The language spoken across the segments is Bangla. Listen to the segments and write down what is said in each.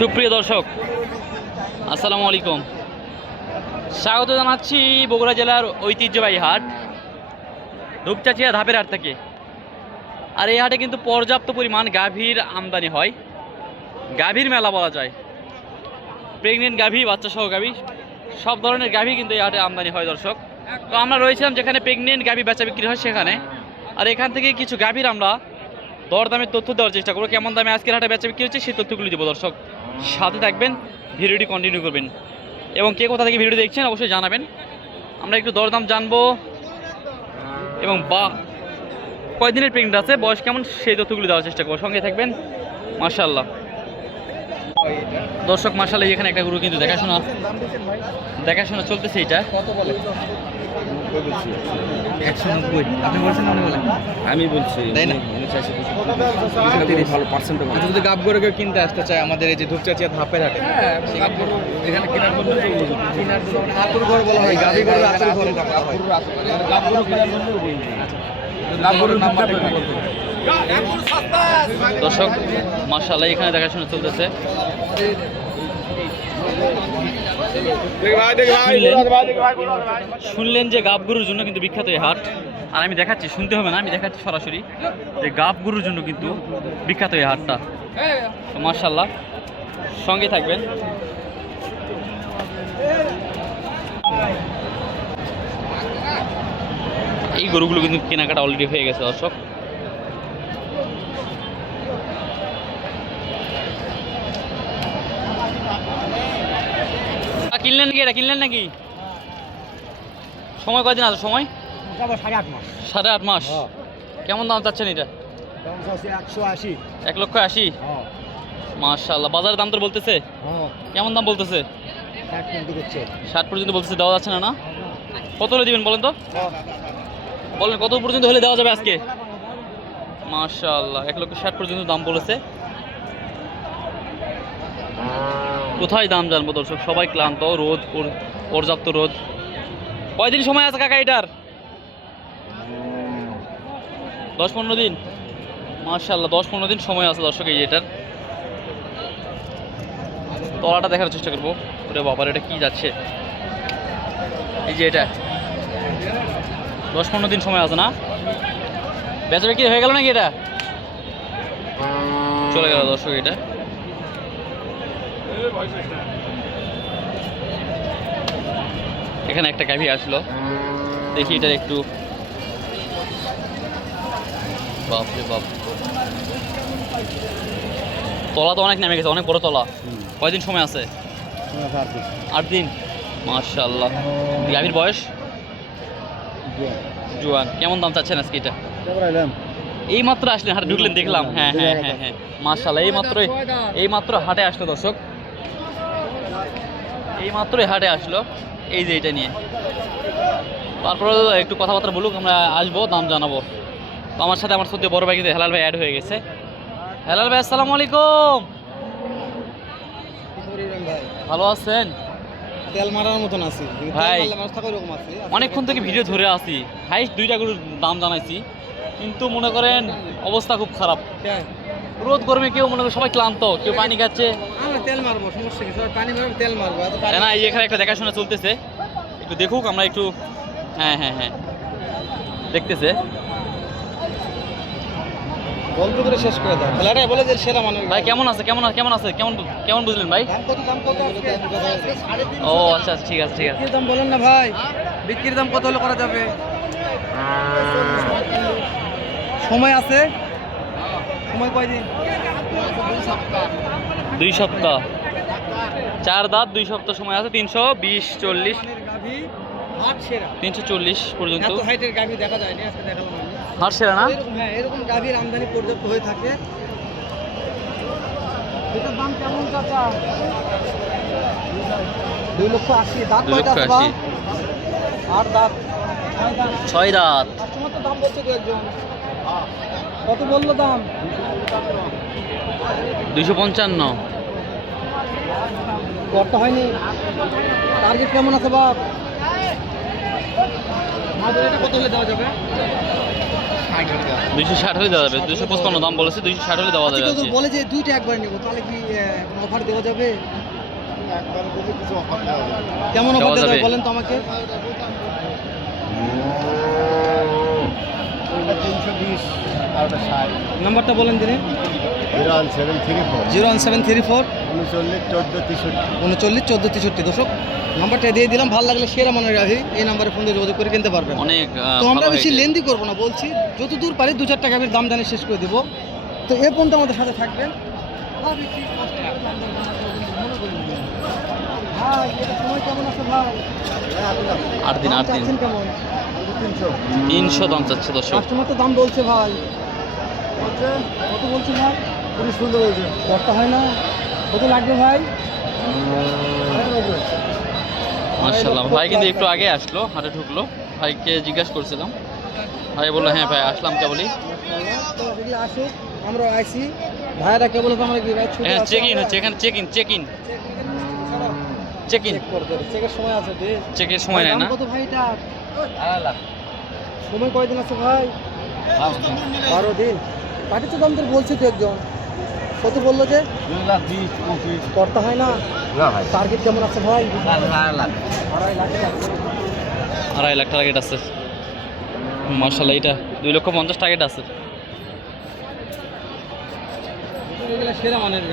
সুপ্রিয় দর্শক, আসসালামু আলাইকুম। স্বাগত জানাচ্ছি বগুড়া জেলার ঐতিহ্যবাহী হাট, ধূপচাচিয়া ধাপের হাট থেকে। আর এই হাটে কিন্তু পর্যাপ্ত পরিমাণ গাভীর আমদানি হয়। গাভীর মেলা বলা যায়। প্রেগনেন্ট গাভী বাচ্চা সহ গাভী, সব ধরনের গাভী কিন্তু এই হাটে আমদানি হয় দর্শক। তো আমরা রয়েছিলাম যেখানে প্রেগনেন্ট গাভী বেচা বিক্রি হয় সেখানে। আর এখান থেকে কিছু গাভীর আমরা দরদামের তথ্য দেওয়ার চেষ্টা করব। কেমন দামে আজকের হাটে বেচা বিক্রি হচ্ছে, সেই তথ্যগুলি দেবো দর্শক। সাথে থাকবেন, ভিডিওটি কন্টিনিউ করবেন। এবং কে কোথা থেকে ভিডিও দেখছেন অবশ্যই জানাবেন। আমরা একটু দরদাম জানব। এবং বা, কয়দিনের প্রেগনেন্ট আছে, বয়স কেমন, সেই তথ্যগুলি দেওয়ার চেষ্টা করব। সঙ্গে থাকবেন মার্শাল্লাহ দর্শক মার্শাল্লাহ এখানে একটা গরু কিন্তু দেখাশোনা দেখাশোনা চলতেছে এটা। একশো নব্বই। আপনি বলছেন মনে বলেন আমি বলছি তাই না? ভালো পার্সেন্ট আচ্ছা যদি গাব গরু কেউ কিনতে আসতে চায় আমাদের এই যে ধূপচাচিয়া ধাপের হাটে এখানে কেনার জন্য তো বুঝুন। আতুর ঘর বলা হয় আতুর ঘর। দর্শক মার্শাল্লাহ এখানে দেখাশোনা চলতেছে। শুনলেন- যে গাব গরুর জন্য কিন্তু বিখ্যাত এই হাট। আর আমি দেখাচ্ছি, শুনতে হবে না, আমি দেখাচ্ছি সরাসরি যে গাব গরুর জন্য কিন্তু বিখ্যাত এই হাটটা। তো মার্শাল্লাহ সঙ্গে থাকবেন। এই গরুগুলো কিন্তু কেনাকাটা অলরেডি হয়ে গেছে, দর্শক। কিনলেন নাকি এটা? কিনলেন নাকি? সময় কয়দিন আছে? সময়? সাড়ে আট মাস। সাড়ে আট মাস। কেমন দাম চাচ্ছেন এটা? একশো আশি। এক লক্ষ আশি? হ্যাঁ। মার্শাল্লাহ বাজারের দাম তো বলতেছে। হ্যাঁ। কেমন দাম বলতেছে? ষাট ষাট পর্যন্ত বলতেছে দেওয়া যাচ্ছে না না? কত হলে দিবেন বলেন তো? বলেন কত পর্যন্ত হলে দেওয়া যাবে আজকে? মার্শাল্লাহ এক লক্ষ ষাট পর্যন্ত দাম বলেছে। কোথায় দাম জানব দর্শক? সবাই ক্লান্ত, রোদ, পর- পর্যাপ্ত রোদ। কয়দিন সময় আছে কাকা এটার? দশ পনেরো দিন? মার্শাল্লাহ দশ পনেরো দিন সময় আছে দর্শক এই এটার। তলাটা দেখার চেষ্টা করব। ওরে বাবার এটা কি যাচ্ছে? এই যে এটা। দশ পনেরো দিন সময় আছে না? বেচা বিক্রি হয়ে গেল নাকি এটা? চলে গেল দর্শক এটা। এখানে একটা গাভি আসলো। দেখি এটা একটু বাপরে বাপ। তলা তো অনেক নেমে গেছে, অনেক বড় তলা। কয়দিন সময় আছে? আট দিন। মার্শাল্লাহ গাভীর বয়স? জোয়ান। কেমন দাম চাচ্ছেন আজকে এটা? এই মাত্র আসলেন, হাটে ঢুকলেন, দেখলাম। হ্যাঁ হ্যাঁ হ্যাঁ হ্যাঁ। মার্শাল্লাহ এই মাত্রই এই মাত্র হাটে আসলো দর্শক। এই মাত্রই হাটে আসলো। এই যে এটা নিয়ে। তারপরে একটু কথাবার্তা বলুক আমরা আসব দাম জানাব। তো আমার সাথে আমার সত্যি বড় ভাই কিন্তু হেলাল ভাই অ্যাড হয়ে গেছে। হেলাল ভাই আসসালামু আলাইকুম। ভালো আছেন? তেল মারার মতন আছি। ভাই। আছে। অনেকক্ষণ থেকে ভিডিও ধরে আসি হাইস্ট দুইটা গরুর দাম জানাইছি। কিন্তু মনে করেন অবস্থা খুব খারাপ। রোদ গরমে কেউ মনে করেন সবাই ক্লান্ত কেউ পানি খাচ্ছে। আমরা তেল মারবো সমস্যা কি? সবাই পানি মারবো তেল মারবো না এখানে একটা দেখাশোনা চলতেছে। একটু দেখুক আমরা একটু হ্যাঁ হ্যাঁ হ্যাঁ। দেখতেছে। গল্প করে শেষ করে দাও। খেলাটা বলে যে সেরা মানুষ। ভাই কেমন আছে? কেমন কেমন আছে? কেমন কেমন বুঝলেন ভাই? ও আচ্ছা আচ্ছা, ঠিক আছে ঠিক আছে। দাম বলেন না ভাই। বিক্রির দাম কত হলে করা যাবে? সময় আছে? সময় কয়দিন? দুই সপ্তাহ। চার দাঁত দুই সপ্তাহ সময় আছে তিনশো বিশ চল্লিশ। তিনশো চল্লিশ পর্যন্ত। হাইটের গাভি দেখা যায় না আজকে দেখালাম হাট সেরা না? হ্যাঁ এরকম গাভীর আমদানি পর্যাপ্ত হয়ে থাকে। এটার দাম কেমন চাচা? দুই লক্ষ আশি। দাঁত দুই লক্ষ? আশি। আট দাঁত। ছয় দাঁত। দাঁত তো দাম বলছে দু একজন। কত বলল দাম? দুইশো পঞ্চান্ন। করতে হয়নি? টার্গেট কেমন আছে বাপ? কত হলে দেওয়া যাবে? দুইশো ষাট হলে দেওয়া যাবে। পঁচপান্ন দাম বলেছে দুইশো ষাট হলে দেওয়া যাবে আচ্ছা, বলে যে দুইটা একবার নেব তাহলে কি অফার দেওয়া যাবে? কেমন দেওয়া অফার দেওয়া যাবে। যাবে। বলেন তো আমাকে তিনশো বিশ আর ওটা ষাট নাম্বারটা বলেন তিনি zero one seven three four zero one seven three four উনচল্লিশ চোদ্দ তেষট্টি উনচল্লিশ চোদ্দ তেষট্টি দর্শক নাম্বারটা দিয়ে দিলাম ভালো লাগলে সেরা মনে রাখি এই নাম্বারে ফোন দিয়ে যোগাযোগ করে কিনতে পারবেন অনেক তো আমরা বেশি লেন্দি করব না বলছি যত দূর পারি দু চার টাকা আমি দাম জানিয়ে শেষ করে দেবো তো এ পর্যন্ত আমাদের সাথে থাকবেন আর বেশি কষ্ট করে দাম জানতে না করবেন, মনে করবেন না। ভাই এটা সময় কেমন আছে ভাই আট দিন আট দিন কেমন তিনশো তিনশো দাম চাচ্ছে দর্শক কাস্টমার তো দাম বলছে ভাই বলছে কত বলছে ভাই? খুবই সুন্দর হয়েছে কষ্ট হয় না। কত লাগবে ভাই? মার্শাল্লাহ ভাই কিন্তু একটু আগে আসলো হাটে ঢুকলো। ভাইকে জিজ্ঞাসা করছিলাম। ভাই বলল হ্যাঁ ভাই আসলাম কেবলই আসুক আমরা আইসি ভাইরা কে বলে তো আমরা কি? ভাই এখানে চেক ইন হচ্ছে এখানে check in check in check in চেকের সময় আছে দে চেকের সময় নেয় না? কত ভাই এটা? সময় কয়দিন আছে ভাই? বারো দিন। পাটি তো বলছে তো একজন। কত বলল যে করতে হয় না। টার্গেট কেমন আছে ভাই? আড়াই লাখ আড়াই লাখ আড়াই লাখ টার্গেট আছে। মার্শাল্লাহ এটা দুই লক্ষ পঞ্চাশ টার্গেট আছে। সেরা মানের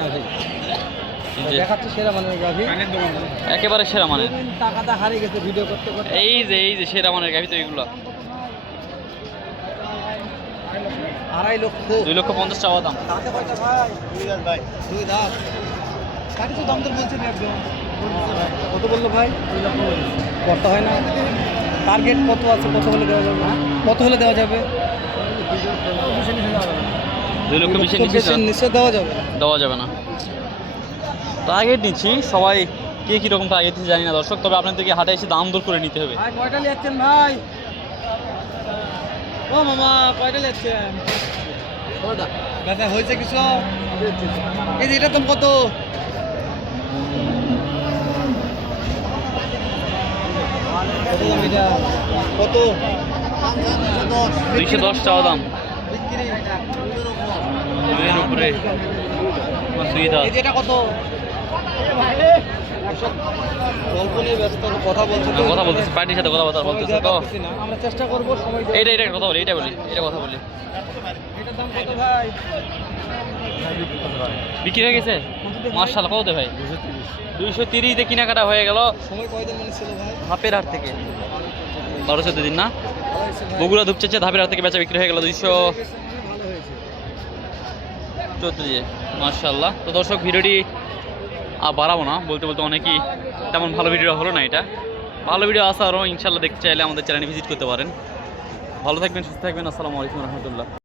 গাভি। একেবারে সেরা মানের। টাকাটা হারিয়ে গেছে ভিডিও করতে করতে। এই যে এই যে সেরা মানের গাভি তো এইগুলো আড়াই লক্ষ। দুই লক্ষ পঞ্চাশ চাওয়া দাম। ভাই? দুই দাঁত। কাটি তো দাম তোর বলছে না একদম। কত বলল ভাই? দুই লক্ষ কত হয় না। টার্গেট কত আছে? কত হলে দেওয়া যাবে? কত হলে দেওয়া যাবে? দুই লক্ষ বিশের নিচে দেওয়া যাবে। দেওয়া যাবে না। টার্গেট নিচ্ছি। সবাই কে কীরকম টার্গেট জানি না দর্শক তবে আপনাদেরকে হাটে এসে দাম দর করে নিতে হবে। ভাই কয়টা নিচ্ছেন ভাই। ও মামা কয়টা নিচ্ছেন ব্যথা হয়েছে কিছু? এই যে এটা দাম কত? কত দুইশো দশ চাওয়া দাম। বিক্রি। দুইয়ের উপরে। এটা কত? একশো গল্প নিয়ে ব্যস্ত কথা বলছে কথা বলতেছি পার্টির সাথে কথা বলতেছে তো। আমরা চেষ্টা করব সময়। এইটা এটা কথা বলি এটা বলি এটা কথা বলি। এটার দাম কত ভাই? বিক্রি হয়ে গেছে? মার্শাল কত ভাই? দুইশো তিরিশে। কেনাকাটা হয়ে গেল। মানে ধাপের হাট থেকে। বারো চোদ্দ দিন না। বগুড়া ধূপচেছে ধাপের হাট থেকে বেচা বিক্রি হয়ে গেল দুইশো দিয়ে মার্শাল্লাহ তো দর্শক ভিডিওটি আর বাড়াবো না। বলতে বলতে অনেকেই তেমন ভালো ভিডিও হলো না এটা। ভালো ভিডিও আসা আরও ইনশাল্লাহ দেখতে চাইলে আমাদের চ্যানেলে ভিজিট করতে পারেন। ভালো থাকবেন, সুস্থ থাকবেন। আসসালামু আলাইকুম রহমতুল্লাহ।